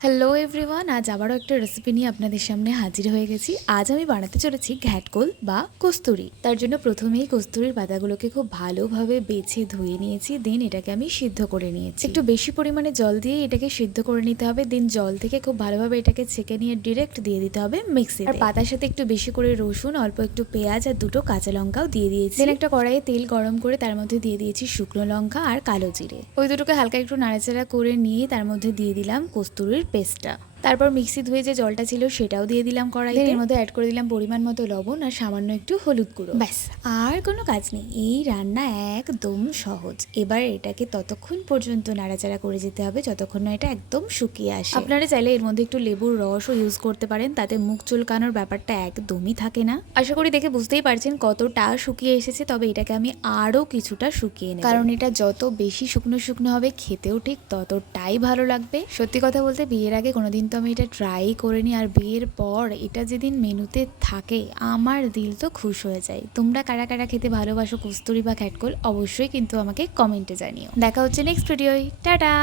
Hello everyone আজ আবারও একটা রেসিপি নিয়ে আপনাদের সামনে হাজির হয়ে গেছি। আজ আমি বানাতে চলেছি ঘ্যাটকোল বা কস্তুরি। তার জন্য প্রথমেই কস্তুরির পাতাগুলোকে খুব ভালোভাবে বেছে ধুয়ে নিয়েছি। দেন এটাকে আমি সিদ্ধ করে নিয়েছি। একটু বেশি পরিমাণে জল দিয়ে এটাকে সিদ্ধ করে নিতে হবে। দেন জল থেকে খুব ভালোভাবে এটাকে ছেঁকে নিয়ে ডিরেক্ট দিয়ে দিতে হবে মিক্সি আর পাতার সাথে একটু বেশি করে রসুন অল্প একটু পেঁয়াজ আর দুটো কাঁচা লঙ্কাও দিয়ে দিয়েছি। দেন একটা কড়াইয়ে তেল গরম করে তার মধ্যে দিয়ে দিয়েছি শুকনো লঙ্কা আর কালো জিরে। ওই দুটোকে হালকা একটু নাড়াচাড়া করে নিয়ে তার মধ্যে দিয়ে দিলাম কস্তুরির পেস্টটা। তারপর মিক্সি ধুয়ে যে জলটা ছিল সেটাও দিয়ে দিলাম কড়াইতে। এর মধ্যে অ্যাড করে দিলাম পরিমাণ মতো লবণ আর সামান্য একটু হলুদ গুঁড়ো। ব্যাস। আর কোনো কাজ নেই। এই রান্না একদম সহজ। এবার এটাকে ততক্ষণ পর্যন্ত নাড়াচাড়া করে যেতে হবে যতক্ষণ না এটা একদম শুকিয়ে আসে। আপনারা চাইলে এর মধ্যে একটু লেবুর রসও ইউজ করতে পারেন তাতে মুখ চুলকানোর ব্যাপারটা একদমই থাকে না। আশা করি দেখে বুঝতেই পারছেন কতটা শুকিয়ে এসেছে তবে এটাকে আমি আরও কিছুটা শুকিয়ে নেব। কারণ এটা যত বেশি শুকনো শুকনো হবে খেতেও ঠিক ততটাই ভালো লাগবে। সত্যি কথা বলতে বিয়ের আগে কোনোদিন তো আমি এটা ট্রাই করে নিই আর বিয়ের পর এটা যেদিন মেনুতে থাকে, আমার দিল তো খুশ হয়ে যায়। তোমরা কারা কারা খেতে ভালোবাসো, কস্তুরি বা খ্যাটকোল, অবশ্যই কিন্তু আমাকে কমেন্টে জানিও। দেখা হচ্ছে নেক্সট ভিডিওয় টাটা!